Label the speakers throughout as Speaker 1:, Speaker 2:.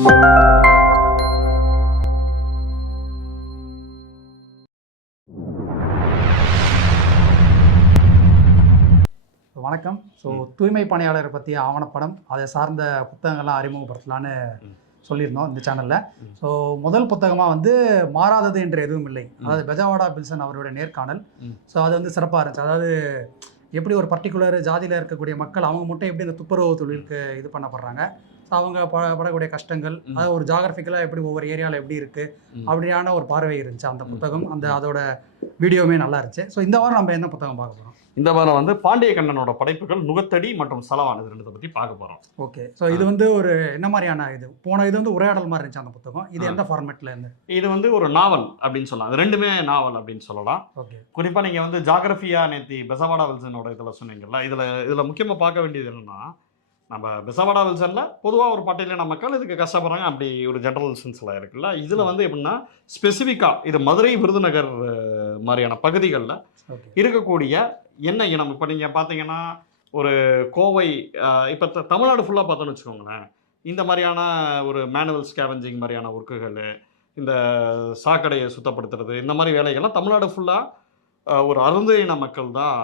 Speaker 1: வணக்கம். ஸோ தூய்மை பணியாளரை பற்றிய ஆவணப்படம் அதை சார்ந்த புத்தகங்கள்லாம் அறிமுகப்படுத்தலான்னு. சொல்லியிருந்தோம் இந்த சேனலில். ஸோ முதல் புத்தகமாக வந்து மாறாதது என்று எதுவும் இல்லை. அதாவது பெஜாவாடா பில்சன் அவருடைய நேர்காணல். ஸோ அது வந்து சிறப்பாக இருந்துச்சு. அதாவது எப்படி ஒரு பர்டிகுலர் ஜாதியில் இருக்கக்கூடிய மக்கள் அவங்க மட்டும் எப்படி இந்த துப்புரவு தொழிலுக்கு இது பண்ணப்படுறாங்க. அவங்க படக்கூடிய கஷ்டங்கள். அதாவது ஒரு ஜாகிரபிக்கலாக எப்படி ஒவ்வொரு ஏரியாவில் எப்படி இருக்குது. அப்படியான ஒரு பார்வை இருந்துச்சு அந்த. புத்தகம். அந்த அதோட வீடியோவுமே நல்லா இருந்துச்சு. ஸோ இந்த வாரம் நம்ம என்ன புத்தகம் பார்க்க போகிறோம்
Speaker 2: இந்த வாரம் வந்து பாண்டிய கண்ணனோட படைப்புகள் நுகத்தடி மற்றும் சலவான் இது ரெண்டு பத்தி பார்க்க போறோம்.
Speaker 1: ஓகே ஸோ இது வந்து ஒரு என்ன மாதிரியான இது? போன இது வந்து உரையாடல் மாதிரி இருந்துச்சு அந்த புத்தகம். இது. எந்த ஃபார்மேட்ல இருந்து?
Speaker 2: இது வந்து ஒரு நாவல் அப்படின்னு சொல்லலாம். ரெண்டுமே நாவல் அப்படின்னு சொல்லலாம்.
Speaker 1: ஓகே
Speaker 2: குறிப்பா நீங்க வந்து ஜாகிரபியா நேத்தி பெசவாடா வில்சனோட இதுல சொன்னீங்கல்ல இதுல இதுல முக்கியமா பார்க்க வேண்டியது என்னன்னா நம்ம பெசவாடா வில்சன்ல பொதுவா ஒரு பட்டியலின மக்கள் இதுக்கு கஷ்டப்படுறாங்க. அப்படி ஒரு ஜெனரல் சென்ஸ்ல இருக்குல்ல. இதுல வந்து எப்படின்னா ஸ்பெசிஃபிக்கா இது மதுரை விருதுநகர் மாதிரியான பகுதிகளில் இருக்கக்கூடிய என்ன இனம்? இப்போ நீங்கள் பார்த்தீங்கன்னா ஒரு கோவை இப்போ தமிழ்நாடு ஃபுல்லாக பார்த்தோன்னு வச்சுக்கோங்களேன். இந்த மாதிரியான ஒரு மேனுவல் ஸ்கேவஞ்சிங் மாதிரியான ஒர்க்குகள் இந்த சாக்கடையை சுத்தப்படுத்துறது இந்த மாதிரி வேலைகள்லாம் தமிழ்நாடு ஃபுல்லாக ஒரு அருந்த இன மக்கள் தான்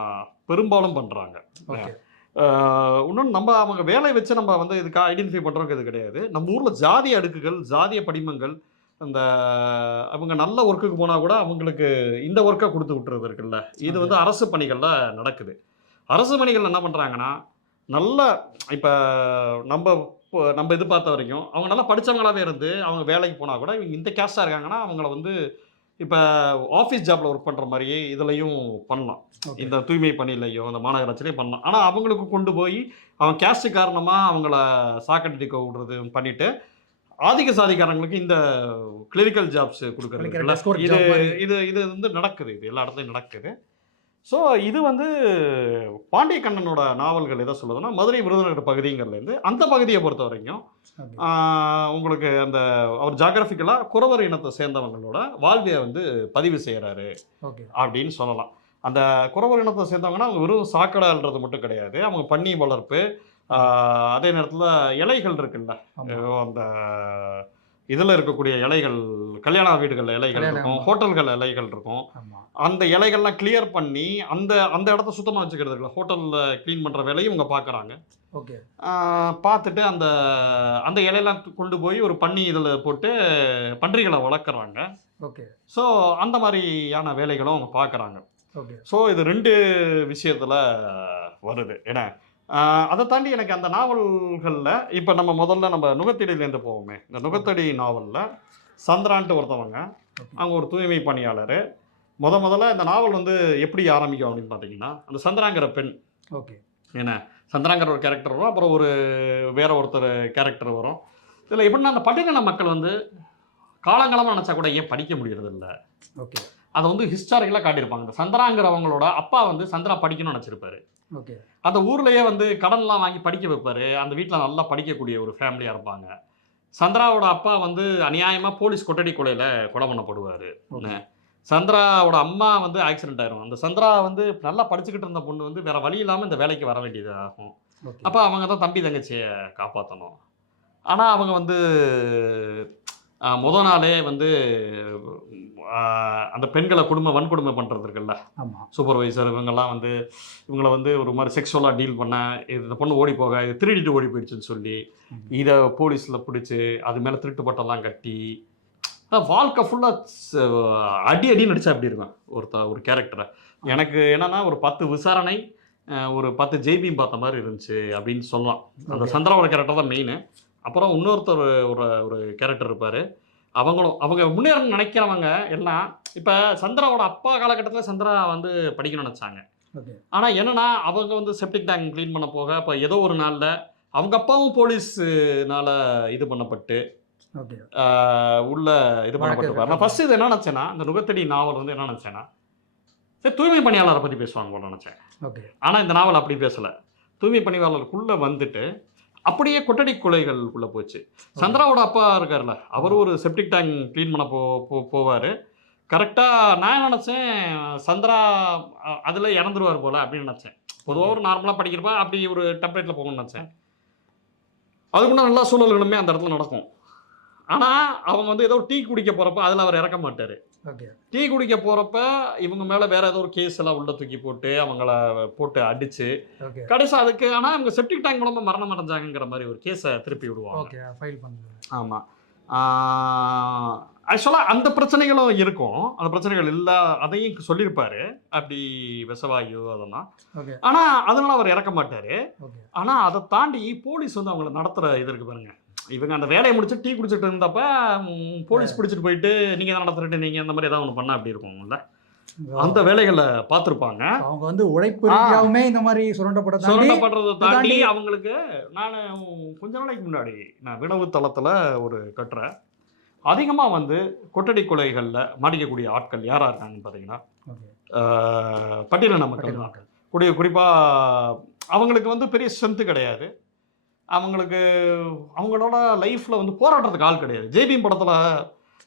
Speaker 2: பெரும்பாலும் பண்ணுறாங்க
Speaker 1: ஓகே.
Speaker 2: இன்னொன்று நம்ம அவங்க வேலை வச்சு நம்ம வந்து இதுக்கு ஐடென்டிஃபை பண்ணுறோங்க இது கிடையாது. நம்ம ஊரில் ஜாதி அடுக்குகள் ஜாதிய படிமங்கள் அந்த அவங்க நல்ல ஒர்க்குக்கு போனால் கூட அவங்களுக்கு இந்த ஒர்க்கை கொடுத்து விட்டுறது இருக்குல்ல. இது வந்து அரசு பணிகளில் நடக்குது. அரசு பணிகள் என்ன பண்ணுறாங்கன்னா நல்ல இப்போ நம்ம நம்ம எதிர்பார்த்த வரைக்கும் அவங்க நல்லா படித்தவங்களாவே இருந்து அவங்க வேலைக்கு போனால் கூட இவங்க இந்த கேஸ்டாக இருக்காங்கன்னா அவங்கள வந்து இப்போ ஆஃபீஸ் ஜாப்பில் ஒர்க் பண்ணுற மாதிரியே இதுலையும் பண்ணலாம். இந்த தூய்மை பணியிலையோ இந்த மாநகராட்சிலையும் பண்ணலாம். ஆனால் அவங்களுக்கு கொண்டு போய் அவன் கேஸ்ட் காரணமாக அவங்கள சாக்கடிக்க விடுறது பண்ணிட்டு ஆதிக்க சாதிக்காரங்களுக்கு இந்த கிளினிக்கல் ஜாப்ஸ் கொடுக்குறது இது. இது இது வந்து நடக்குது. இது எல்லா இடத்துலையும் நடக்குது. ஸோ இது வந்து பாண்டிய கண்ணனோட நாவல்கள் எதை சொல்லுதுன்னா மதுரை விருதுநகர் பகுதிங்கிறதுலேருந்து அந்த பகுதியை பொறுத்த வரைக்கும் உங்களுக்கு அந்த அவர் ஜாகிரபிக்கலாக குறவர் இனத்தை சேர்ந்தவங்களோட வாழ்வியை வந்து பதிவு செய்கிறாரு அப்படின்னு சொல்லலாம். அந்த குறவர் இனத்தை சேர்ந்தவங்கன்னா அவங்க வெறும் சாக்கடை அல்றது மட்டும் கிடையாது. அவங்க பன்னி வளர்ப்பு அதே நேரத்தில் இலைகள் இருக்குல்ல அந்த இதில் இருக்கக்கூடிய இலைகள் கல்யாண வீடுகள் இலைகள் இருக்கும் ஹோட்டல்கள் இலைகள் இருக்கும். அந்த இலைகள்லாம் கிளியர் பண்ணி அந்த அந்த இடத்த சுத்தமாக வச்சுக்கிறது இருக்குல்ல ஹோட்டலில் க்ளீன் பண்ணுற வேலையும் இவங்க பார்க்குறாங்க
Speaker 1: ஓகே.
Speaker 2: பார்த்துட்டு அந்த அந்த இலையெல்லாம் கொண்டு போய் ஒரு பன்னி இதில் போட்டு பன்றிகளை வளர்க்குறாங்க.
Speaker 1: ஓகே.
Speaker 2: ஸோ அந்த மாதிரியான வேலைகளும் அவங்க பார்க்குறாங்க
Speaker 1: ஓகே.
Speaker 2: ஸோ இது ரெண்டு விஷயத்தில் வருது. ஏன்னா அதை தாண்டி எனக்கு அந்த நாவல்களில் இப்போ நம்ம முதல்ல நம்ம நுகத்தடியிலேருந்து போவோமே. இந்த நுகத்தடி நாவலில் சந்திரான்ட்டு ஒருத்தவங்க. அவங்க ஒரு தூய்மை பணியாளர். முத முதல்ல இந்த நாவல் வந்து எப்படி ஆரம்பிக்கும் அப்படின்னு பார்த்தீங்கன்னா அந்த சந்திராங்கிற பெண்.
Speaker 1: ஓகே.
Speaker 2: என்ன? சந்திராங்கிற ஒரு கேரக்டர் வரும் அப்புறம் ஒரு வேற ஒருத்தர் கேரக்டர் வரும். இதில் எப்படின்னா அந்த பட்டியலின மக்கள் வந்து காலங்காலமாக நினச்சா கூட ஏன் படிக்க முடியறது இல்ல
Speaker 1: ஓகே.
Speaker 2: அதை வந்து ஹிஸ்டாரிக்கலாக காட்டியிருப்பாங்க. சந்திராங்கிறவங்களோட அப்பா வந்து சந்திரா படிக்கணும்னு நினச்சிருப்பாரு.
Speaker 1: ஓகே.
Speaker 2: அந்த ஊர்லயே வந்து கடன்லாம் வாங்கி படிக்க வைப்பாரு. அந்த வீட்டில் நல்லா படிக்கக்கூடிய ஒரு ஃபேமிலியாக இருப்பாங்க. சந்திராவோட அப்பா வந்து அநியாயமாக போலீஸ் கொட்டடி கொலையில் கொலை பண்ணப்படுவார். சந்திராவோட அம்மா வந்து ஆக்சிடென்ட் ஆயிரும். அந்த சந்திரா வந்து நல்லா படிச்சுக்கிட்டு இருந்த பொண்ணு வந்து வேற வழி இல்லாமல் இந்த வேலைக்கு வர வேண்டியது ஆகும்.
Speaker 1: ஓகே.
Speaker 2: அப்போ அவங்க தான் தம்பி தங்கச்சியை காப்பாற்றணும் ஆனால் அவங்க வந்து முத நாளே வந்து அந்த பெண்களை குடும்ப வன்கொடுமை பண்ணுறது இருக்குல்ல?
Speaker 1: ஆமா.
Speaker 2: சூப்பர்வைசர் இவங்கெல்லாம் வந்து இவங்கள வந்து ஒரு மாதிரி செக்ஷுவலாக டீல் பண்ண இது இந்த பொண்ணு ஓடி போக இது திருடிட்டு ஓடி போயிடுச்சுன்னு சொல்லி. இதை போலீஸில் பிடிச்சி அது மேலே திருட்டு பட்டெல்லாம் கட்டி வாழ்க்கை ஃபுல்லாக அடி அடி நடிச்சா அப்படி இருக்கும்? ஒருத்த ஒரு கேரக்டரை எனக்கு என்னன்னா ஒரு பத்து விசாரணை ஒரு பத்து ஜெய்பீம் பார்த்த மாதிரி இருந்துச்சு அப்படின்னு சொல்லலாம். அந்த. சந்திராவோட கேரக்டர் தான் மெயின் அப்புறம் இன்னொருத்தர் ஒரு ஒரு கேரக்டர் இருப்பார். அவங்களும் அவங்க முன்னேறணும்னு நினைக்கிறவங்க எல்லாம் இப்போ சந்திராவோட அப்பா காலகட்டத்தில் சந்திரா வந்து படிக்கணும்னு நினச்சாங்க.
Speaker 1: ஓகே.
Speaker 2: ஆனால் என்னன்னா அவங்க வந்து செப்டிக் டேங்க் க்ளீன் பண்ண போக இப்போ ஏதோ ஒரு நாளில் அவங்க அப்பாவும் போலீஸ்னால இது பண்ணப்பட்டு உள்ள இது பண்ணப்பட்டிருப்பாரு நான் ஃபர்ஸ்ட் இது என்ன நினச்சேன்னா இந்த நுகத்தடி நாவல் வந்து என்ன நினச்சேன்னா சரி தூய்மை பணியாளரை பற்றி பேசுவாங்க போல நினச்சேன்.
Speaker 1: ஓகே.
Speaker 2: ஆனால் இந்த நாவல் அப்படி பேசலை. தூய்மை பணியாளருக்குள்ளே வந்துட்டு அப்படியே கொட்டடி கொலைகளுக்குள்ளே போச்சு. சந்திராவோட அப்பா இருக்கார்ல அவர் ஒரு செப்டிக் டேங்க் க்ளீன் பண்ண போ போ போவார். கரெக்டாக நான் நினச்சேன் சந்திரா அதில் இறந்துருவார் போல அப்படின்னு நினச்சேன். பொதுவாக ஒரு நார்மலாக படிக்கிறப்ப அப்படி ஒரு டெம்ப்ளேட்டில் போகணும்னு நினச்சேன். அதுக்குள்ள எல்லா சூழல்களுமே அந்த இடத்துல நடக்கும். ஆனால் அவங்க வந்து ஏதோ டீ குடிக்க போகிறப்ப அதில் அவர் இறக்க மாட்டார். டீ குடிக்க போகிறப்ப இவங்க மேலே வேற ஏதோ ஒரு கேஸ் எல்லாம் உள்ள தூக்கி போட்டு அவங்கள போட்டு அடிச்சு. கடைசி அதுக்கு ஆனால் அவங்க செப்டிக் டேங்க் மூலமாக மரணம் அடைஞ்சாங்கங்கிற மாதிரி ஒரு கேஸை திருப்பி விடுவாங்க.
Speaker 1: ஓகே ஃபைல் பண்ணுங்க.
Speaker 2: ஆமாம் ஆக்சுவலாக அந்த பிரச்சனைகளும் இருக்கும். அந்த பிரச்சனைகள் இல்லை அதையும் சொல்லியிருப்பாரு அப்படி விஷவாயு அதெல்லாம். ஆனால் அதனால அவர் இறக்க மாட்டார். ஆனால் அதை தாண்டி போலீஸ் வந்து அவங்கள நடத்துகிற இது இருக்கு பாருங்க. இவங்க அந்த வேலையை முடிச்சு டீ குடிச்சிட்டு இருந்தப்ப போலீஸ் பிடிச்சிட்டு போயிட்டு நீங்கள் தான் நடத்துறட்டு நீங்கள் அந்த மாதிரி ஏதாவது ஒன்று பண்ண அப்படி இருக்கும்ல? அந்த வேலைகளை பார்த்துருப்பாங்க.
Speaker 1: அவங்க வந்து உழைப்பு ரீதியாவுமே இந்த மாதிரி சுரண்டப்பட
Speaker 2: சுரண்டப்படுறதை தாண்டி அவங்களுக்கு நான் கொஞ்ச நாளைக்கு முன்னாடி நான் வினவு தளத்தில் ஒரு கட்டுறேன் அதிகமாக வந்து கொட்டடி கொலைகளில் மாட்டிக்கக்கூடிய ஆட்கள் யாராக இருக்காங்கன்னு பார்த்தீங்கன்னா பட்டியலின மக்கள்
Speaker 1: பட்டியல்
Speaker 2: தான் குறிப்பாக அவங்களுக்கு வந்து பெரிய ஸ்ட்ரென்த்து கிடையாது. அவங்களுக்கு அவங்களோட லைஃப்பில் வந்து போராடுறதுக்கு ஆள் கிடையாது. ஜேபிஎம் படத்தில்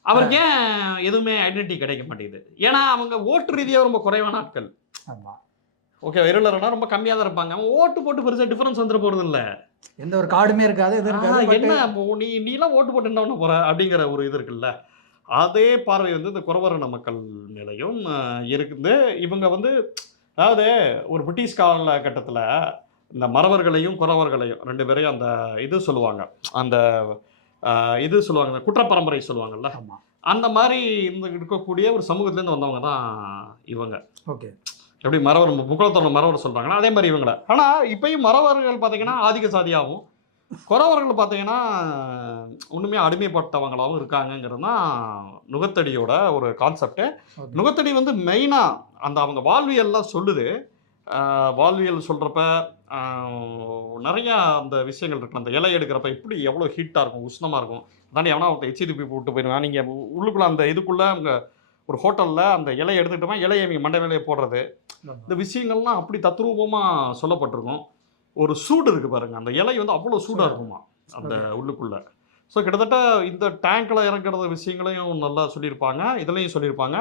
Speaker 2: அவருக்கு ஏன் எதுவுமே ஐடென்டிட்டி கிடைக்க மாட்டேங்குது? ஏன்னா அவங்க ஓட்டு ரீதியாக ரொம்ப குறைவான ஆட்கள்.
Speaker 1: ஆமா.
Speaker 2: ஓகே இருளர்னா ரொம்ப கம்மியாக தான் இருப்பாங்க. அவங்க ஓட்டு போட்டு பெருசாக டிஃபரன்ஸ் வந்துட போகிறது இல்லை.
Speaker 1: எந்த ஒரு கார்டுமே இருக்காது எது இருக்காது
Speaker 2: என்ன? நீ நீலாம் ஓட்டு போட்டு என்ன போற? அப்படிங்கிற ஒரு இது இருக்குல்ல. அதே பார்வை வந்து இந்த குறவரண மக்கள் மேலையும் அஹ், இருக்குது. இவங்க வந்து அதாவது ஒரு பிரிட்டிஷ் காலகட்டத்தில் இந்த மறவர்களையும் குறவர்களையும் ரெண்டு பேரையும் அந்த இது சொல்லுவாங்க. அந்த இது சொல்லுவாங்க. இந்த குற்றப்பரம்பரை சொல்லுவாங்கல்ல. அந்த மாதிரி இந்த இருக்கக்கூடிய ஒரு சமூகத்துலேருந்து வந்தவங்க தான் இவங்க.
Speaker 1: ஓகே.
Speaker 2: எப்படி மறவர் முக்குளத்தோட மறவர் சொல்கிறாங்களா அதே மாதிரி இவங்கள. ஆனால் இப்பயும் மறவர்கள் பார்த்தீங்கன்னா ஆதிக்க சாதியாகவும் குறவர்கள் பார்த்தீங்கன்னா ஒன்றுமே அடிமைப்பட்டவங்களாகவும் இருக்காங்கங்கிறது தான் நுகத்தடியோட ஒரு கான்செப்ட் நுகத்தடி வந்து மெயினாக அந்த அவங்க வாழ்வியல்லாம் சொல்லுது. வாழ்வியல் சொல்கிறப்ப நிறையா அந்த விஷயங்கள் இருக்கு அந்த இலை எடுக்கிறப்ப எப்படி எவ்வளோ ஹீட்டாக இருக்கும் உஷ்ணமாக இருக்கும்? தாண்டி எவனா ஒருத்தன் எச்சி துப்பி போட்டு போயிடுவான். நீங்கள் உள்ளுக்குள்ளே அந்த இதுக்குள்ளே அவங்க ஒரு ஹோட்டலில் அந்த இலையை எடுத்துக்கிட்டோமா இலையை இவங்க மண்டை மேலேயே போடுறது. இந்த விஷயங்கள்லாம் அப்படி தத்ரூபமாக சொல்லப்பட்டிருக்கும். ஒரு சூடு இருக்குது பாருங்க. அந்த இலை வந்து அவ்வளோ சூடாக இருக்குமா? அந்த உள்ளுக்குள்ள. ஸோ கிட்டத்தட்ட இந்த டேங்க்கில் இறங்குறது விஷயங்களையும் நல்லா சொல்லியிருப்பாங்க. இதுலையும் சொல்லியிருப்பாங்க.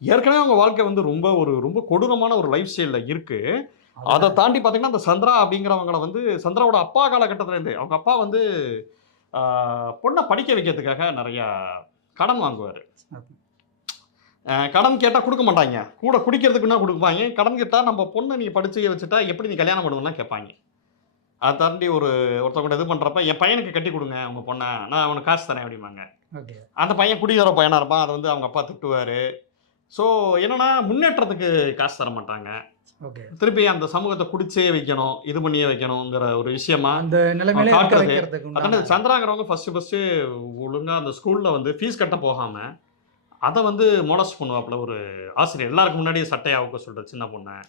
Speaker 2: ஏற்கனவே அவங்க வாழ்க்கை வந்து ரொம்ப ஒரு ரொம்ப கொடூரமான ஒரு லைஃப் ஸ்டைலில் இருக்குது அதை தாண்டி பார்த்தீங்கன்னா அந்த சந்திரா அப்படிங்கிறவங்கள வந்து சந்திராவோட அப்பா காலகட்டத்திலேருந்து அவங்க அப்பா வந்து பொண்ணை படிக்க வைக்கிறதுக்காக நிறையா கடன் வாங்குவார். கடன் கேட்டால் கொடுக்க மாட்டாங்க. கூட குடிக்கிறதுக்குன்னா கொடுப்பாங்க. கடன் கேட்டால் நம்ம பொண்ணை நீங்கள் படிச்சு வச்சுட்டா எப்படி நீ கல்யாணம் பண்ணுவேன்னா கேட்பாங்க. அதை தாண்டி ஒரு ஒருத்தவங்க இது பண்ணுறப்ப என் பையனுக்கு கட்டி கொடுங்க உங்கள் பொண்ணை. நான் அவனுக்கு காசு தரேன் அப்படிம்பாங்க. அந்த பையன் குடிக்கிற பையனாக இருப்பான். அதை வந்து அவங்க அப்பா திட்டுவார். ஸோ என்னன்னா முன்னேற்றத்துக்கு காசு தர மாட்டாங்க. திருப்பி அந்த சமூகத்தை குடிச்சே வைக்கணும் இது பண்ணியே வைக்கணுங்கிற ஒரு விஷயமா
Speaker 1: அந்த நிலைமையில இருக்க
Speaker 2: காட்டுறது.
Speaker 1: வைக்கிறதுக்கு
Speaker 2: அதானே
Speaker 1: உண்டான-
Speaker 2: சந்திராங்கிறவங்க ஃபர்ஸ்ட் ஃபர்ஸ்ட் ஒழுங்கா அந்த ஸ்கூல்ல வந்து ஃபீஸ் கட்ட போகாம அதை வந்து மோடஸ் பண்ணுவாப்புல ஒரு ஆசிரியர். எல்லாருக்கும் முன்னாடி சட்டையாவுக்க சொல்ற சின்ன பொண்ணை.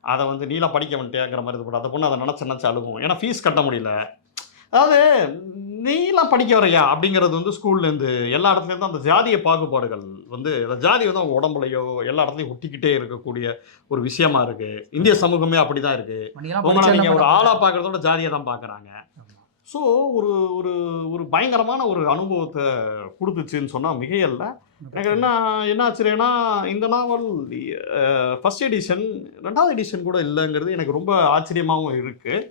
Speaker 2: அதை வந்து நீலாம் படிக்க வந்துட்டேங்கிற மாதிரி இது அந்த பொண்ணு அதை நினச்சி நினச்சி அழுகும். ஏன்னா ஃபீஸ் கட்ட முடியல. அதாவது நீலாம் படிக்க வரையா? அப்படிங்கிறது வந்து ஸ்கூல்லேருந்து எல்லா இடத்துலேருந்து அந்த ஜாதிய பாகுபாடுகள் வந்து அந்த ஜாதி வந்து அவங்க உடம்புலையோ எல்லா இடத்துலையும் ஒட்டிக்கிட்டே இருக்கக்கூடிய ஒரு விஷயமா இருக்கு. இந்திய சமூகமே அப்படிதான் இருக்கு.
Speaker 1: மணியெல்லாம்
Speaker 2: உங்களை நீங்கள் ஒரு
Speaker 1: பண்ண
Speaker 2: ஆளா பார்க்குறதோட ஜாதியை தான் பார்க்குறாங்க. ஸோ ஒரு ஒரு ஒரு பயங்கரமான ஒரு அனுபவத்தை கொடுத்துச்சுன்னு சொன்னால் மிகையல்ல. எனக்கு என்ன என்ன ஆச்சரியம்னா இந்த நாவல் ஃபர்ஸ்ட் எடிஷன் ரெண்டாவது எடிஷன் கூட இல்லைங்கிறது எனக்கு ரொம்ப ஆச்சரியமாகவும் இருக்குது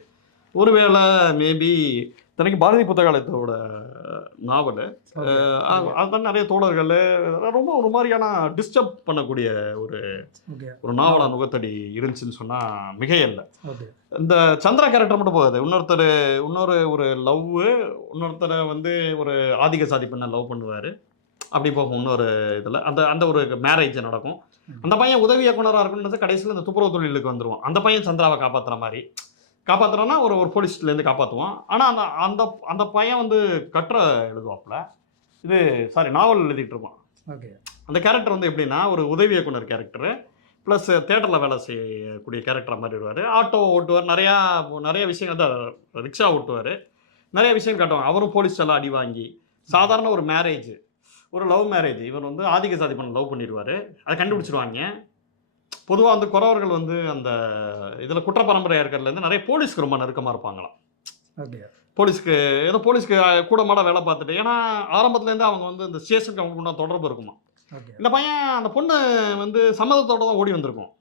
Speaker 2: ஒருவேளை மேபி தனக்கு பாரதி புத்தகாலயத்தோட நாவல். அதுதான் நிறைய தோழர்கள் ரொம்ப ஒரு மாதிரியான டிஸ்டர்ப் பண்ணக்கூடிய ஒரு ஒரு நாவலா நுகத்தடி இருந்துச்சுன்னு சொன்னால் மிகையல்ல. இந்த சந்திரா கேரக்டர் மட்டும் போகாது இன்னொருத்தர் இன்னொரு ஒரு லவ் இன்னொருத்தரை வந்து ஒரு ஆதிக்க சாதி பெண்ணை லவ் பண்ணுவார். அப்படி போகும் இன்னொரு இதில் அந்த அந்த ஒரு மேரேஜ் நடக்கும். அந்த பையன் உதவி இயக்குனராக இருக்கணும்னு கடைசியில் இந்த துப்புரவு தொழிலுக்கு வந்துருவான். அந்த பையன் சந்திராவை காப்பாற்றுற மாதிரி. காப்பாற்றுறோன்னா ஒரு ஒரு போலீஸ்லேருந்து காப்பாற்றுவான் ஆனால் அந்த அந்த அந்த பையன் வந்து கட்டுரை எழுதுவாப்புல. இது சாரி நாவல் எழுதிட்டு இருப்பான்.
Speaker 1: ஓகே.
Speaker 2: அந்த கேரக்டர் வந்து எப்படின்னா ஒரு உதவி இயக்குனர் கேரக்டரு ப்ளஸ் தேட்டரில் வேலை செய்யக்கூடிய கேரக்டர் மாதிரி வருவார். ஆட்டோ ஓட்டுவார். நிறையா நிறைய விஷயங்கள் தான் ரிக்ஷா ஓட்டுவார். நிறைய விஷயம் காட்டுவாங்க. அவரும் போலீஸ் எல்லாம் அடி வாங்கி சாதாரண ஒரு மேரேஜ் ஒரு லவ் மேரேஜ் இவர் வந்து ஆதிக்க சாதி பண்ண லவ் பண்ணிடுவார். அதை கண்டுபிடிச்சிருவாங்க. பொதுவாக வந்து குறவர்கள் வந்து அந்த இதில் குற்றப்பரம்பரையாக இருக்கிறதுலேருந்து நிறைய போலீஸ்க்கு ரொம்ப நெருக்கமாக இருப்பாங்களாம். போலீஸ்க்கு ஏதோ போலீஸ்க்கு கூட மாட வேலை பார்த்துட்டு ஏன்னா ஆரம்பத்துலேருந்து அவங்க வந்து இந்த ஸ்டேஷனுக்கு அவங்க உண்டான தொடர்பு இருக்குமா இந்த பையன் அந்த பொண்ணு வந்து சம்மதத்தோட தான் ஓடி வந்திருக்கும்.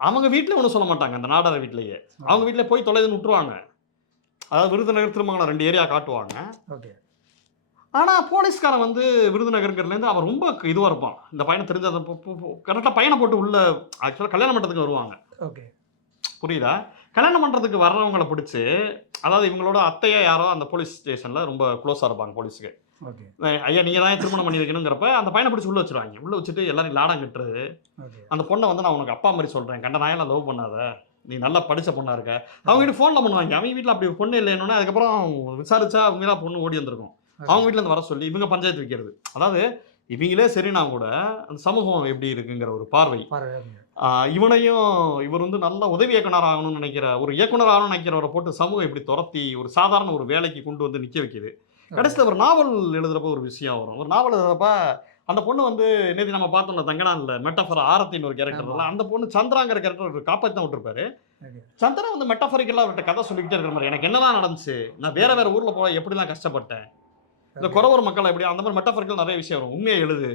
Speaker 2: அவங்க வீட்டில் ஒன்றும் சொல்ல மாட்டாங்க அந்த நாடார வீட்லேயே. அவங்க வீட்டில் போய் தொலைதுன்னு விட்டுருவாங்க. அதாவது விருதுநகர் திருமங்கலம் ரெண்டு ஏரியா காட்டுவாங்க.
Speaker 1: ஓகே
Speaker 2: ஆனால் போலீஸ்காரன் வந்து விருதுநகருங்கிறதுலேருந்து அவன் ரொம்ப இதுவாக இருப்பான். இந்த பையனை தெரிஞ்ச அந்த கரெக்டாக பையனை போட்டு உள்ள ஆக்சுவலாக கல்யாணம் பண்ணுறதுக்கு வருவாங்க.
Speaker 1: ஓகே.
Speaker 2: புரியுதா? கல்யாணம் பண்ணுறதுக்கு வர்றவங்கள பிடிச்சி அதாவது இவங்களோட அத்தையா யாரோ அந்த போலீஸ் ஸ்டேஷனில் ரொம்ப க்ளோஸாக இருப்பாங்க போலீஸுக்கு. ஐயா நீங்கள் தான் திருமணம் பண்ணி வைக்கணுங்கிறப்ப அந்த பையனை பிடிச்சி உள்ளே வச்சிருவாங்க. உள்ளே வச்சுட்டு எல்லாரும் லாடம் கட்டுறது அந்த பொண்ணை வந்து நான் உனக்கு அப்பா மாதிரி சொல்கிறேன் கண்ட நாயெல்லாம் லவ் பண்ணாத. நீ நல்லா படித்த பொண்ணாக இருக்க. அவங்க வீட்டு ஃபோனில் பண்ணுவாங்க. அவங்க வீட்டில் அப்படி பொண்ணு இல்லைன்னு அதுக்கப்புறம் விசாரிச்சா அவங்களா பொண்ணு ஓடி வந்திருக்கும். அவங்க வீட்டில் இருந்து வர சொல்லி இவங்க பஞ்சாயத்து வைக்கிறது. அதாவது இவங்களே சரினா கூட அந்த சமூகம் எப்படி இருக்குங்கிற ஒரு பார்வை. இவனையும் இவர் வந்து நல்ல உதவி இயக்குனர் ஆகணும்னு நினைக்கிற ஒரு இயக்குனர் ஆகணும்னு நினைக்கிறவரை போட்டு சமூகம் இப்படி துரத்தி ஒரு சாதாரண ஒரு வேலைக்கு கொண்டு வந்து நிற்க வைக்குது. கடைசியில் ஒரு நாவல் எழுதுறப்ப ஒரு விஷயம் வரும். ஒரு நாவல் எழுதுறப்ப அந்த பொண்ணு வந்து நேற்று நம்ம பார்த்தோம்ல தங்கனான்ல மெட்டஃபர் ஆரத்தின்னு ஒரு கேரக்டர் அந்த பொண்ணு சந்திராங்கிற கேரக்டர் காப்பாற்றி தான் விட்டுருப்பாரு. சந்திரா வந்து மெட்டஃபரிக்கெல்லாம் அவர்கிட்ட கதை சொல்லிக்கிட்டே இருக்கிற மாதிரி எனக்கு என்னதான் நடந்துச்சு? நான் வேற வேற ஊர்ல போய் எப்படிலாம் கஷ்டப்பட்டேன்? இந்த. குறவர் மக்கள் எப்படி அந்த மாதிரி மெட்டஃபரிக்கல் நிறைய விஷயம் வரும். உண்மையை எழுது.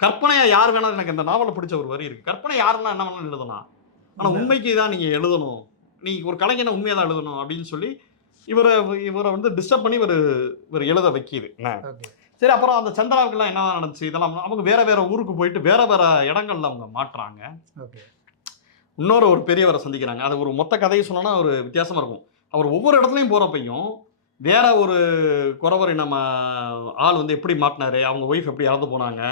Speaker 2: கற்பனையா யார் வேணாலும் எனக்கு இந்த நாவலை பிடிச்ச ஒரு வரி இருக்கு. கற்பனை யாருன்னா என்ன வேணாலும் எழுதலாம். ஆனா
Speaker 1: இல்ல.
Speaker 2: உண்மைக்கு தான் நீங்க எழுதணும். நீ ஒரு கலைஞனை உண்மையை தான் எழுதணும் அப்படின்னு சொல்லி இவரை இவரை வந்து டிஸ்டர்ப் பண்ணி இவர் இவர் எழுத வைக்கிது. சரி அப்புறம் அந்த சந்திராவுக்குலாம் என்ன நடந்துச்சு? இதெல்லாம் அவங்க வேற வேற ஊருக்கு போயிட்டு வேற வேற இடங்கள்ல அவங்க மாட்டுறாங்க. இன்னொரு ஒரு பெரியவரை சந்திக்கிறாங்க. அது ஒரு மொத்த கதையை சொன்னோன்னா ஒரு வித்தியாசமா இருக்கும். அவர் ஒவ்வொரு இடத்துலையும் போகிறப்பையும் வேற ஒரு குறவரை நம்ம ஆள் வந்து எப்படி மாட்டினாரு? அவங்க ஒய்ஃப் எப்படி இறந்து போனாங்க?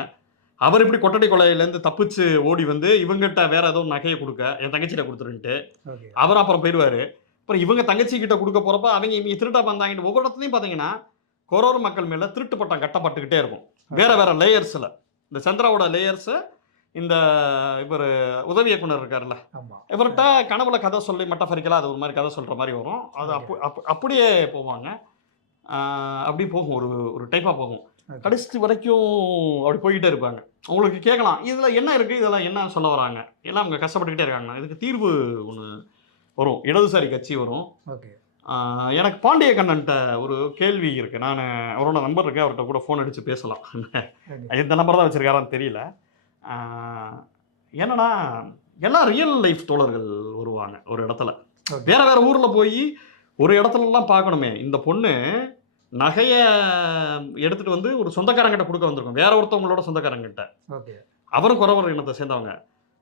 Speaker 2: அவர் இப்படி கொட்டடை கொலையிலேருந்து தப்பிச்சு ஓடி வந்து இவங்ககிட்ட வேற ஏதோ நகையை கொடுக்க என் தங்கச்சிட்ட கொடுத்துருன்ட்டு அவர் அப்புறம் போயிடுவாரு. அப்புறம் இவங்க தங்கச்சி கிட்ட கொடுக்க போறப்ப அவங்க இவங்க திருட்டா வந்தாங்க ஒவ்வொரு இடத்துலையும் பார்த்தீங்கன்னா குறவர் மக்கள் மேல திருட்டு பட்டம் கட்டப்பட்டுக்கிட்டே இருக்கும். வேற வேற லேயர்ஸ்ல இந்த சந்திராவோட லேயர்ஸ் இந்த இவர் உதவி இயக்குனர் இருக்காருல்ல. இவர்கிட்ட கனவுல கதை சொல்லி மெட்டஃபரிக்கலாக அது ஒரு மாதிரி கதை சொல்கிற மாதிரி வரும். அது அப்பு அப் அப்படியே போவாங்க. அப்படி போகும். ஒரு ஒரு டைப்பாக போகும். கடைசி வரைக்கும் அப்படி போய்கிட்டே இருப்பாங்க. உங்களுக்கு கேட்கலாம் இதில் என்ன இருக்குது இதெல்லாம் என்ன சொல்ல வராங்க? எல்லாம் அவங்க கஷ்டப்பட்டுக்கிட்டே இருக்காங்க. இதுக்கு தீர்வு ஒன்று வரும். இடதுசாரி கட்சி வரும்.
Speaker 1: ஓகே.
Speaker 2: எனக்கு பாண்டிய கண்ணன்ட்ட ஒரு கேள்வி இருக்குது நான் அவரோட நம்பர் இருக்கு அவர்கிட்ட கூட ஃபோன் அடித்து பேசலாம். இந்த நம்பர் தான் வச்சிருக்காரான்னு தெரியல. என்னன்னா எல்லாம் ரியல் லைஃப் தோழர்கள் வருவாங்க ஒரு இடத்துல. வேற வேற ஊர்ல போய் ஒரு இடத்துலலாம் பார்க்கணுமே இந்த பொண்ணு நகையை எடுத்துட்டு வந்து ஒரு சொந்தக்காரங்கிட்ட கொடுக்க வந்திருக்கும். வேற ஒருத்தவங்களோட சொந்தக்காரங்கிட்ட.
Speaker 1: ஓகே.
Speaker 2: அவரும் குறவர் இனத்தை சேர்ந்தவங்க.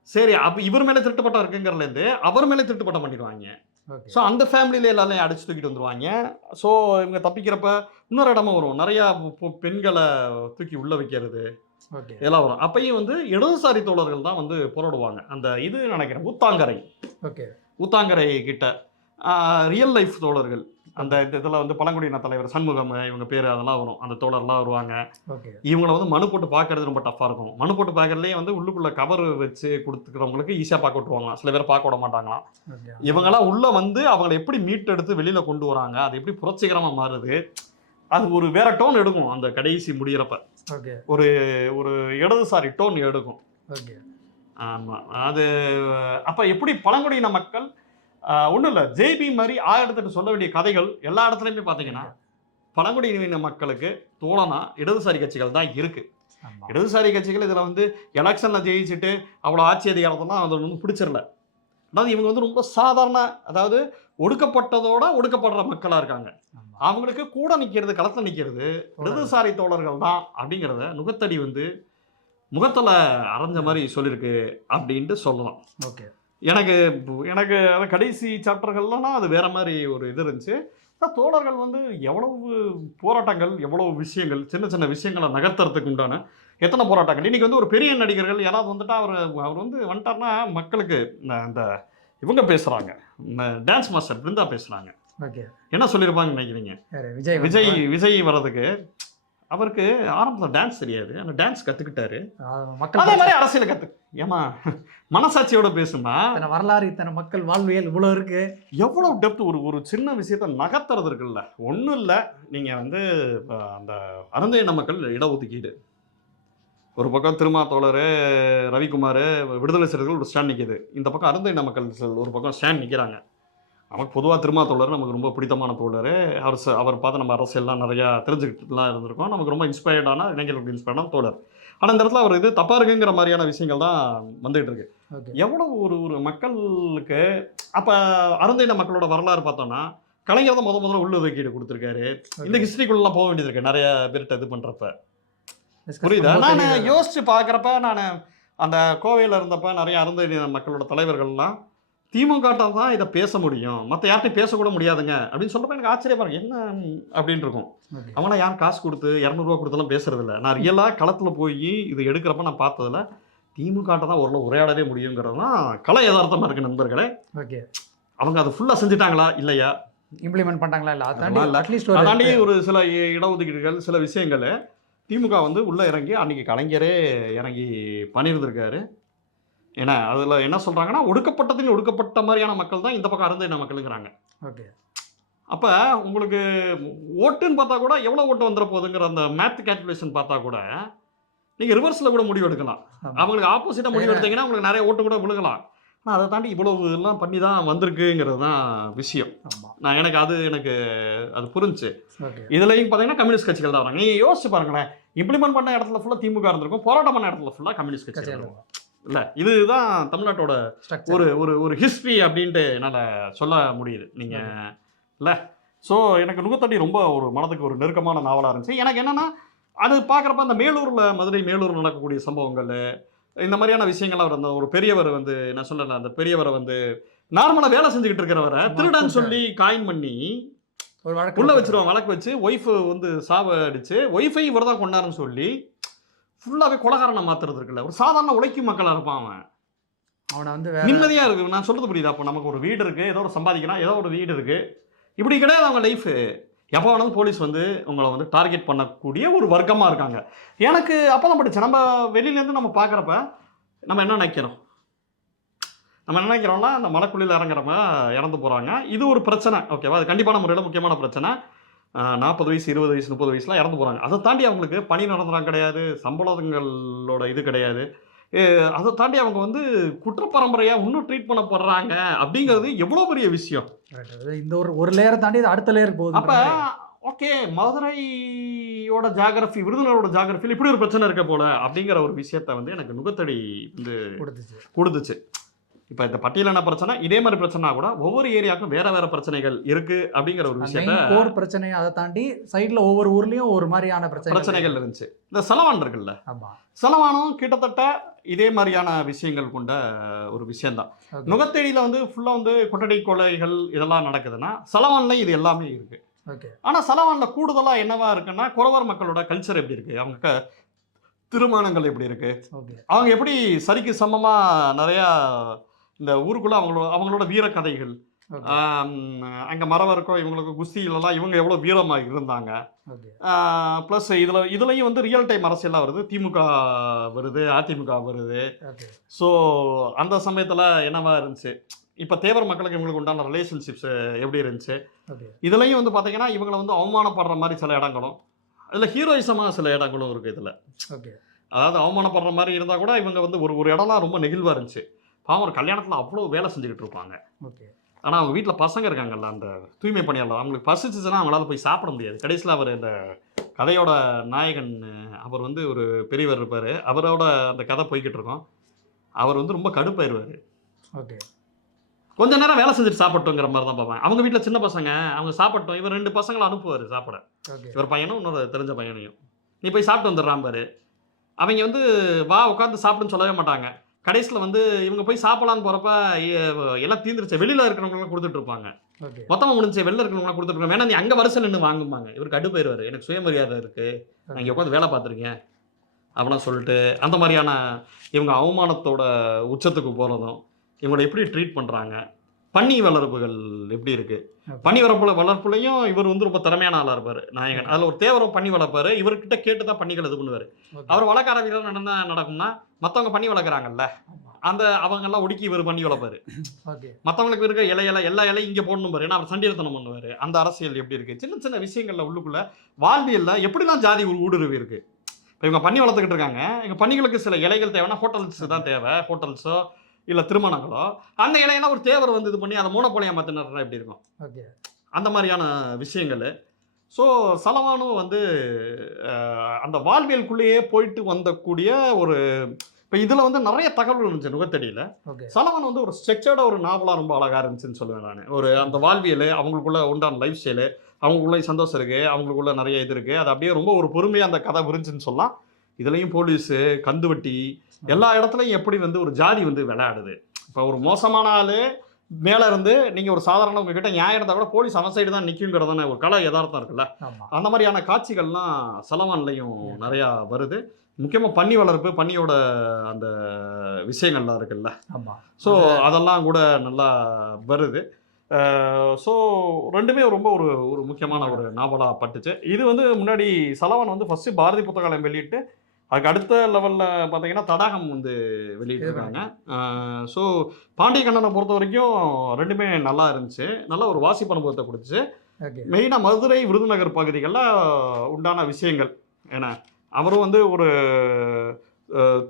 Speaker 2: சரி அப்ப இவர் மேலே திருட்டுப்பட்டம் இருக்குங்கிறதுலேருந்து அவர் மேலே திருட்டுப்பட்டம் பண்ணிடுவாங்க. ஸோ அந்த ஃபேமிலியில எல்லாரையும் அடிச்சு தூக்கிட்டு வந்துருவாங்க. ஸோ இவங்க தப்பிக்கிறப்ப இன்னொரு இடமும் வரும். நிறையா பெண்களை தூக்கி உள்ள வைக்கிறது. இதெல்லாம் வரும். அப்பயும் வந்து இடதுசாரி தோழர்கள் தான் வந்து போராடுவாங்க. அந்த இது நினைக்கிறேன் ஊத்தாங்கரை.
Speaker 1: ஓகே.
Speaker 2: ஊத்தாங்கரை கிட்ட ரியல் லைஃப் தோழர்கள். அந்த இதில் வந்து பழங்குடியின தலைவர் சண்முகம் இவங்க பேர் அதெல்லாம் வரும். அந்த தோழர்லாம் வருவாங்க.
Speaker 1: ஓகே.
Speaker 2: இவங்கள வந்து மனு போட்டு பார்க்கறது ரொம்ப டஃப்பாக இருக்கும். மனு போட்டு பார்க்கறதுலேயே வந்து உள்ளுக்குள்ள கவர் வச்சு கொடுத்துக்கிறவங்களுக்கு ஈஸியாக பார்க்க விட்டுருவாங்களாம். சில பேர் பார்க்க விட மாட்டாங்களாம். இவங்கெல்லாம் உள்ள வந்து அவங்களை எப்படி மீட்டெடுத்து வெளியில கொண்டு வராங்க அது எப்படி புரட்சிகரமா மாறுது அது ஒரு வேற டோன் எடுக்கும் அந்த கடைசி முடியிறப்ப.
Speaker 1: ஓகே
Speaker 2: ஒரு ஒரு இடதுசாரி டோன் எடுக்கும்.
Speaker 1: ஓகே.
Speaker 2: ஆமா. அது அப்ப எப்படி பழங்குடியின மக்கள் ஒன்றும் இல்லை ஜேபி மாதிரி ஆயிரத்தெட்டு சொல்ல வேண்டிய கதைகள் எல்லா இடத்துலையுமே பார்த்தீங்கன்னா பழங்குடியின மக்களுக்கு தோழனா இடதுசாரி கட்சிகள் தான் இருக்கு.
Speaker 1: ஆமா.
Speaker 2: இடதுசாரி கட்சிகள் இதில் வந்து எலெக்ஷனில் ஜெயிச்சுட்டு அவ்வளோ ஆட்சி அதிகாரத்தெல்லாம் அது வந்து பிடிச்சிடல. அதாவது இவங்க வந்து ரொம்ப சாதாரண அதாவது ஒடுக்கப்பட்டதோட ஒடுக்கப்படுற மக்களாக இருக்காங்க. அவங்களுக்கு கூட நிற்கிறது களத்தில் நிற்கிறது இடதுசாரி தோழர்கள் தான் அப்படிங்கிறத நுகத்தடி வந்து முகத்தில் அரைஞ்ச மாதிரி சொல்லியிருக்கு அப்படின்ட்டு சொல்லலாம்.
Speaker 1: ஓகே.
Speaker 2: எனக்கு எனக்கு அந்த கடைசி சாப்டர்கள்லாம் அது வேற மாதிரி ஒரு இது இருந்துச்சு. தோழர்கள் வந்து எவ்வளவு போராட்டங்கள் எவ்வளவு விஷயங்கள் சின்ன சின்ன விஷயங்களை நகர்த்துறதுக்கு உண்டான எத்தனை போராட்டங்கள்? இன்னைக்கு வந்து ஒரு பெரிய நடிகர்கள் யாராவது வந்துட்டா அவர் அவர் வந்து வந்துட்டார்னா மக்களுக்கு இந்த- இந்த இவங்க பேசுறாங்க. டான்ஸ் மாஸ்டர் பிருந்தா பேசுறாங்க.
Speaker 1: ஓகே.
Speaker 2: என்ன சொல்லியிருப்பாங்கன்னு நினைக்கிறீங்க?
Speaker 1: விஜய்
Speaker 2: விஜய்? விஜய் வர்றதுக்கு அவருக்கு ஆரம்பத்தில் டான்ஸ் தெரியாது. ஆனால் டான்ஸ் கற்றுக்கிட்டாரு
Speaker 1: மக்கள்
Speaker 2: அதே மாதிரி அரசியலை கற்று ஏமா மனசாட்சியோட பேசுனா
Speaker 1: இத்தனை வரலாறு இத்தனை மக்கள் வாழ்வியல் இவ்வளவு இருக்கு.
Speaker 2: எவ்வளவு டெப்த் ஒரு ஒரு சின்ன விஷயத்த நகர்த்துறது இருக்குல்ல ஒன்றும் இல்லை. நீங்கள் வந்து அந்த அருந்தையின மக்கள் இடஒதுக்கீடு ஒரு பக்கம் திருமாத்தோழர் ரவிக்குமார் விடுதலை சிறுத்தைகள் ஒரு ஸ்டாண்ட் நிற்கிது இந்த பக்கம் அருந்தையின மக்கள் ஒரு பக்கம் ஸ்டாண்ட் நிற்கிறாங்க நமக்கு பொதுவாக திருமாத்தோழர் நமக்கு ரொம்ப பிடித்தமான தோழர். அவர் அவர் பார்த்து நம்ம அரசியல்லாம் நிறையா தெரிஞ்சுக்கிட்டுலாம் இருந்திருக்கோம். நமக்கு ரொம்ப இன்ஸ்பயர்டான இளைஞர்களுக்கு இன்ஸ்பயர்டான தோழர். ஆனால் இந்த இடத்துல அவர் இது தப்பாக இருக்குங்கிற மாதிரியான விஷயங்கள் தான் வந்துகிட்டு இருக்கு.
Speaker 1: ஓகே.
Speaker 2: எவ்வளவு ஒரு ஒரு மக்களுக்கு அப்போ அருந்தையின மக்களோட வரலாறு பார்த்தோம்னா கலைஞர் தான் முத முதல்ல உள்ளுதுக்கீடு கொடுத்துருக்காரு. இந்த ஹிஸ்ட்ரிக்குள்ளலாம் போக வேண்டியது இருக்கு நிறைய பேர்கிட்ட இது
Speaker 1: Discuss
Speaker 2: புரியுதா? நான். யோசிச்சு பார்க்குறப்ப நான் அந்த கோவையில் இருந்தப்ப நிறைய அருந்ததி மக்களோட தலைவர்கள்லாம் திமுக தான் இதை பேச முடியும். மற்ற யார்ட்டையும் பேசக்கூட முடியாதுங்க. அப்படின்னு சொல்றப்ப எனக்கு ஆச்சரியமா என்ன அப்படின்னு இருக்கும். அவங்களாம் யாரும் காசு கொடுத்து இரநூறுவா கொடுத்தெல்லாம் பேசுறது இல்ல நான் ரியலாக களத்தில் போய் இது எடுக்கிறப்ப நான் பார்த்ததுல திமுக தான் ஓரளவு உரையாடவே முடியுங்கிறது தான் கலை யதார்த்தமாக இருக்கு நண்பர்களே.
Speaker 1: ஓகே.
Speaker 2: அவங்க அதை ஃபுல்லாக செஞ்சுட்டாங்களா? இல்லையா?
Speaker 1: இம்ப்ளிமெண்ட் பண்ணிட்டாங்களா? இல்லை. அட்லீஸ்ட் ஒரு
Speaker 2: சில இடஒதுக்கீடுகள் சில விஷயங்கள். திமுக வந்து உள்ளே இறங்கி அன்னைக்கு கலைஞரே இறங்கி பண்ணியிருந்திருக்காரு ஏன்னா அதில் என்ன சொல்கிறாங்கன்னா ஒடுக்கப்பட்டதின் ஒடுக்கப்பட்ட மாதிரியான மக்கள் தான் இந்த பக்கம் அருந்தின மக்களுங்கிறாங்க.
Speaker 1: ஓகே.
Speaker 2: அப்போ உங்களுக்கு ஓட்டுன்னு பார்த்தா கூட எவ்வளோ ஓட்டு வந்துட போகுதுங்கிற அந்த மேத் கேல்குலேஷன் பார்த்தா கூட நீங்கள் ரிவர்ஸில் கூட முடிவு எடுக்கலாம். அவங்களுக்கு ஆப்போசிட்டாக முடிவு எடுத்தீங்கன்னா உங்களுக்கு நிறைய ஓட்டு கூட விழுகலாம். ஆனால் அதை தாண்டி இவ்வளவு எல்லாம் பண்ணி தான் வந்திருக்குங்கிறது தான் விஷயம்.
Speaker 1: ஆமா.
Speaker 2: நான் எனக்கு அது எனக்கு அது புரிஞ்சுச்சு
Speaker 1: ஓகே.
Speaker 2: இதுலயும் பார்த்தீங்கன்னா கம்யூனிஸ்ட் கட்சிகள் தான் வராங்க. நீங்கள் யோசிச்சு பாருங்களேன். இம்ப்ளிமெண்ட் பண்ண இடத்துல ஃபுல்லாக திமுக இருந்திருக்கும் போராட்டம் பண்ண இடத்துல ஃபுல்லாக கம்யூனிஸ்ட் இருக்கும் இல்லை இதுதான் தமிழ்நாட்டோட ஒரு ஒரு ஒரு ஹிஸ்ட்ரி அப்படின்ட்டு என்னால் சொல்ல முடியுது. நீங்கள் இல்லை. ஸோ எனக்கு நுகத்தடி ரொம்ப ஒரு மனதுக்கு ஒரு நெருக்கமான நாவலாக இருந்துச்சு. எனக்கு என்னன்னா அது பார்க்குறப்ப அந்த மேலூரில் மதுரை மேலூர் நடக்கக்கூடிய சம்பவங்கள் இந்த மாதிரியான விஷயங்கள்லாம் அவர் அந்த ஒரு பெரியவர் வந்து நான் சொல்லல அந்த பெரியவரை வந்து நார்மலாக வேலை செஞ்சுக்கிட்டு இருக்கிறவரை திருடன். சொல்லி காயின் பண்ணி உள்ள வச்சிருவான் வழக்கு வச்சு ஒய்ஃப் வந்து சாவ அடிச்சு ஒய்ஃபை இவர் தான் கொண்டாருன்னு சொல்லி ஃபுல்லாகவே கொலகாரனை மாத்துறது இருக்குல்ல. ஒரு சாதாரண உழைக்கும் மக்களாக இருப்பான் அவன்.
Speaker 1: அவனை வந்து வேற
Speaker 2: நிம்மதியா இருக்கு. நான் சொல்றது புரியுதா? அப்போ நமக்கு ஒரு வீடு இருக்கு ஏதோ ஒரு சம்பாதிக்கணும் ஏதோ ஒரு வீடு இருக்கு. இப்படி கிடையாது அவங்க லைஃப் எப்போ வேணாலும் போலீஸ் வந்து உங்களை வந்து டார்கெட் பண்ணக்கூடிய ஒரு வர்க்கமாக இருக்காங்க. எனக்கு அப்போ தான் படிச்சு நம்ம வெளியிலேருந்து நம்ம பார்க்குறப்ப நம்ம என்ன நினைக்கிறோம்? நம்ம என்ன நினைக்கிறோம்னா அந்த மலைக்குள்ளில் இறங்குறவங்க இறந்து போகிறாங்க இது ஒரு பிரச்சனை ஓகேவா அது கண்டிப்பான முறையில் முக்கியமான பிரச்சனை. நாற்பது வயசு இருபது வயசு முப்பது வயசுலாம் இறந்து போகிறாங்க அதை தாண்டி அவங்களுக்கு பணி நடந்துறாங்க கிடையாது சம்பளங்களோட இது கிடையாது. அதை தாண்டி அவங்க வந்து குற்றப்பரம்பரையாக இன்னும் ட்ரீட் பண்ண போடுறாங்க அப்படிங்கிறது எவ்வளோ பெரிய விஷயம்.
Speaker 1: இந்த ஒரு ஒரு லேயர் தாண்டி அடுத்த லேயர் போகுது
Speaker 2: அப்போ ஓகே மதுரையோட ஜாகிரபி விருதுநகரோட ஜாகிரபியில் இப்படி ஒரு பிரச்சனை இருக்க போல அப்படிங்கிற ஒரு விஷயத்த வந்து எனக்கு நுகத்தடி வந்து
Speaker 1: கொடுத்துச்சு.
Speaker 2: கொடுத்துச்சு. இப்போ இந்த பட்டியலான பிரச்சனை? இதே மாதிரி பிரச்சனை கூட ஒவ்வொரு ஏரியாவுக்கும் வேற வேற பிரச்சனைகள் இருக்கு அப்படிங்கிற ஒரு விஷயத்த
Speaker 1: மெயின் கோர் பிரச்சனையை அதை தாண்டி சைடுல ஒவ்வொரு ஊர்லயும் ஒரு மாதிரியான பிரச்சனை
Speaker 2: பிரச்சனைகள் இருந்துச்சு. இந்த செலவான் இருக்குல்ல? செலவானும் கிட்டத்தட்ட இதே மாதிரியான விஷயங்கள் கொண்ட ஒரு விஷயம்தான். நுகத்தேடியில் வந்து ஃபுல்லாக வந்து கொட்டடை கொலைகள் இதெல்லாம் நடக்குதுன்னா செலவான்ல இது எல்லாமே இருக்கு. ஆனால் செலவான்ல கூடுதலாக என்னவா இருக்குன்னா குறவர் மக்களோட கல்ச்சர் எப்படி இருக்கு? அவங்க திருமணங்கள் எப்படி இருக்கு? அவங்க எப்படி சரிக்கு சமமாக நிறையா இந்த ஊருக்குள்ள அவங்களோட அவங்களோட வீர கதைகள் அங்கே மரவருக்கும் இவங்களுக்கு குஸ்தியிலலாம் இவங்க எவ்வளோ வீரமாக இருந்தாங்க. ப்ளஸ் இதில் இதுலேயும் வந்து ரியல் டைம் அரசியலாக வருது. திமுக வருது அதிமுக வருது. ஸோ அந்த சமயத்தில் என்னவா இருந்துச்சு? இப்போ தேவர் மக்களுக்கு இவங்களுக்கு உண்டான ரிலேஷன்ஷிப்ஸ் எப்படி இருந்துச்சு? இதுலேயும் வந்து பார்த்தீங்கன்னா இவங்களை வந்து அவமானப்படுற மாதிரி சில இடங்களும் இதில் ஹீரோயிசமாக சில இடங்களும் இருக்குது இதில். அதாவது அவமானப்படுற மாதிரி இருந்தால் கூட இவங்க வந்து ஒரு ஒரு இடம்லாம் ரொம்ப நெகிழ்வாக இருந்துச்சு. பாவம் ஒரு கல்யாணத்தில் அவ்வளோ வேலை செஞ்சுக்கிட்டு இருப்பாங்க.
Speaker 1: ஓகே.
Speaker 2: ஆனால் அவங்க வீட்டில் பசங்க இருக்காங்கல்ல அந்த தூய்மை பணியாளர் அவங்களுக்கு பசிச்சுச்சுன்னா அவங்களால போய் சாப்பிட முடியாது. கடைசியில் அவர் இந்த கதையோட நாயகன் அவர் வந்து ஒரு பெரியவர் இருப்பார். அவரோட அந்த கதை போய்கிட்டு இருக்கோம். அவர் வந்து ரொம்ப கடுப்பாயிருவார்.
Speaker 1: ஓகே.
Speaker 2: கொஞ்ச நேரம் வேலை செஞ்சுட்டு சாப்பிட்டோங்கிற மாதிரி தான் பார்ப்பேன் அவங்க வீட்டில் சின்ன பசங்க அவங்க சாப்பிட்டோம் இவர் ரெண்டு பசங்களை அனுப்புவார் சாப்பிட. இவர் பையனும் இன்னொரு தெரிஞ்ச பையனையும். நீ போய் சாப்பிட்டு வந்துடுறான் பாரு. அவங்க வந்து வா உட்காந்து சாப்பிடுன்னு சொல்லவே மாட்டாங்க. கடைசியில் வந்து இவங்க போய் சாப்பிடலான்னு போகிறப்ப எல்லாம் தீந்துருச்சு. வெளியில் இருக்கிறவங்களாம் கொடுத்துட்டு இருப்பாங்க. மொத்தமாக முடிஞ்சு வெளில இருக்கிறவங்களாம் இருப்பாங்க. வேணா நீ அங்கே வரிசை நின்று வாங்குவாங்க இவர் கடுப்பாயிருவார் எனக்கு சுயமரியாதை இருக்குது நான் இங்கே உட்காந்து வேலை பார்த்துருக்கேன். அப்படிலாம் சொல்லிட்டு அந்த மாதிரியான இவங்க அவமானத்தோட உச்சத்துக்கு போகிறதும் இவங்களை எப்படி ட்ரீட் பண்ணுறாங்க பன்னி வளர்ப்புகள் எப்படி இருக்கு? பன்னி வளர்ப்புல வளர்ப்புலையும் இவர் வந்து ரொம்ப திறமையான ஆளாக இருப்பார் நாயகன். அதில் ஒரு தேவரம் பண்ணி வளர்ப்பாரு. இவர்கிட்ட கேட்டு தான் பன்னிகள் இது பண்ணுவார். அவர் வளர்க்க ஆரம்பிக்கிற நடந்தா நடக்கும்னா மற்றவங்க பண்ணி வளர்க்குறாங்கல்ல அந்த அவங்கெல்லாம் ஒடுக்கி இவர் பண்ணி வளர்ப்பாரு.
Speaker 1: ஓகே.
Speaker 2: மற்றவங்களுக்கு இருக்க இலை இலை எல்லா இலையும் இங்கே போடணும் பாரு. ஏன்னா அவர் சண்டியத்தனம் பண்ணுவார். அந்த அரசியல் எப்படி இருக்கு? சின்ன சின்ன விஷயங்கள்ல உள்ளுக்குள்ள வாழ்வியல்ல எப்படிலாம் ஜாதி ஊடுருவி இருக்கு? இப்போ இவங்க பண்ணி வளர்த்துக்கிட்டு இருக்காங்க. எங்கள் பணிகளுக்கு சில இலைகள் தேவைன்னா ஹோட்டல்ஸ் தான் தேவை. ஹோட்டல்ஸோ இல்லை திருமணங்களோ அந்த இலையெல்லாம் ஒரு தேவர் வந்து இது பண்ணி அதை மூணப்பொழியா மாற்றினா எப்படி இருக்கும்?
Speaker 1: ஓகே.
Speaker 2: அந்த மாதிரியான விஷயங்கள். ஸோ சலவானும் வந்து அந்த வாழ்வியலுக்குள்ளேயே போயிட்டு வந்தக்கூடிய ஒரு இப்போ இதில் வந்து நிறைய தகவல்கள் இருந்துச்சு நுகத்தடியில்.
Speaker 1: ஓகே.
Speaker 2: சலவன் வந்து ஒரு ஸ்ட்ரக்சர்டாக ஒரு நாவலாக ரொம்ப அழகாக இருந்துச்சுன்னு சொல்லுவேன் நான். ஒரு அந்த வாழ்வியல் அவங்களுக்குள்ள உண்டான லைஃப் ஸ்டைலு அவங்களுக்குள்ள சந்தோஷம் இருக்குது அவங்களுக்குள்ள நிறைய இது இருக்குது அது அப்படியே ரொம்ப ஒரு பொறுமையாக அந்த கதை விரிஞ்சுன்னு சொல்லலாம். இதுலேயும் போலீஸு கந்துவட்டி எல்லா இடத்துலையும் எப்படி வந்து ஒரு ஜாதி வந்து விளையாடுது. இப்போ ஒரு மோசமான ஆள் மேலே இருந்து நீங்கள் ஒரு சாதாரண உங்ககிட்ட நியாயம் இருந்தால் கூட போலீஸ் அவன் சைடு தான் நிற்குங்கிறதான ஒரு கலை யதார்த்தம் இருக்குல்ல? அந்த மாதிரியான காட்சிகள்லாம் சலவான்லையும் நிறையா வருது. முக்கியமாக பன்னி வளர்ப்பு பன்னியோட அந்த விஷயங்கள்லாம் இருக்குல்ல?
Speaker 1: ஆமாம்
Speaker 2: ஸோ அதெல்லாம் கூட நல்லா வருது. ஸோ ரெண்டுமே ரொம்ப ஒரு ஒரு முக்கியமான ஒரு நாவலாக பட்டுச்சு. இது வந்து முன்னாடி சலவான் வந்து ஃபஸ்ட்டு பாரதி புத்தகாலயம் வெளியிட்டு அதுக்கு அடுத்த லெவலில் பார்த்தீங்கன்னா தடாகம் வந்து வெளியிட்டிருக்காங்க. ஸோ பாண்டிய கண்ணனை பொறுத்த வரைக்கும் ரெண்டுமே நல்லா இருந்துச்சு. நல்ல ஒரு வாசிப்பு அனுபவத்தை கொடுத்துச்சு. மெயினாக மதுரை விருதுநகர் பகுதிகளில் உண்டான விஷயங்கள் ஏன்னா அவரும் வந்து ஒரு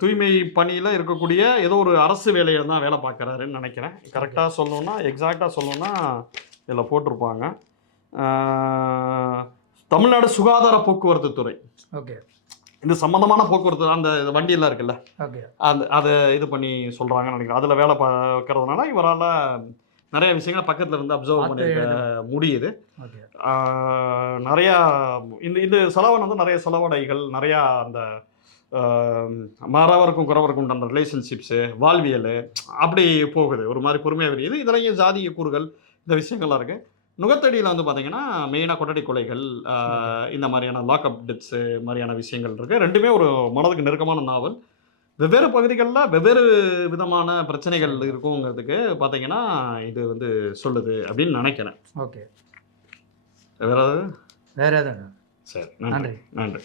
Speaker 2: தூய்மை பணியில் இருக்கக்கூடிய ஏதோ ஒரு அரசு வேலையை தான் வேலை பார்க்குறாருன்னு நினைக்கிறேன். கரெக்டாக சொல்லணும்னா எக்ஸாக்டாக சொல்லணும்னா இதில் போட்டிருப்பாங்க. தமிழ்நாடு சுகாதார போக்குவரத்து துறை.
Speaker 1: ஓகே.
Speaker 2: இந்த சம்மந்தமான போக்குவரத்து அந்த வண்டியெல்லாம் இருக்குல்ல? அந்த அதை இது பண்ணி சொல்கிறாங்கன்னு நினைக்கிறேன். அதில் வேலை பார்க்கறதுனால இவரால் நிறைய விஷயங்களை பக்கத்தில் இருந்து அப்சர்வ் பண்ணியிருக்க முடியுது. நிறையா இந்த இந்த செலவன் வந்து நிறைய செலவடைகள் நிறையா அந்த மாறவருக்கும் குறவருக்கும் அந்த ரிலேஷன்ஷிப்ஸு வாழ்வியல் அப்படி போகுது. ஒரு மாதிரி பொறுமையாக விரியுது இதுலையும் ஜாதிய கூறுகள் இந்த விஷயங்கள்லாம் இருக்குது நுகத்தடியில் வந்து பார்த்தீங்கன்னா மெயினாக கொட்டடி கொலைகள் இந்த மாதிரியான லாக்அப் டெத்ஸு மாதிரியான விஷயங்கள் இருக்குது ரெண்டுமே ஒரு மனதுக்கு நெருக்கமான நாவல். வெவ்வேறு பகுதிகளில் வெவ்வேறு விதமான பிரச்சனைகள் இருக்குங்கிறதுக்கு பார்த்தீங்கன்னா இது வந்து சொல்லுது அப்படின்னு நினைக்கிறேன்.
Speaker 1: ஓகே.
Speaker 2: வேற ஏதாவது?
Speaker 1: வேற எதுவும்
Speaker 2: சரி
Speaker 1: நன்றி.
Speaker 2: நன்றி.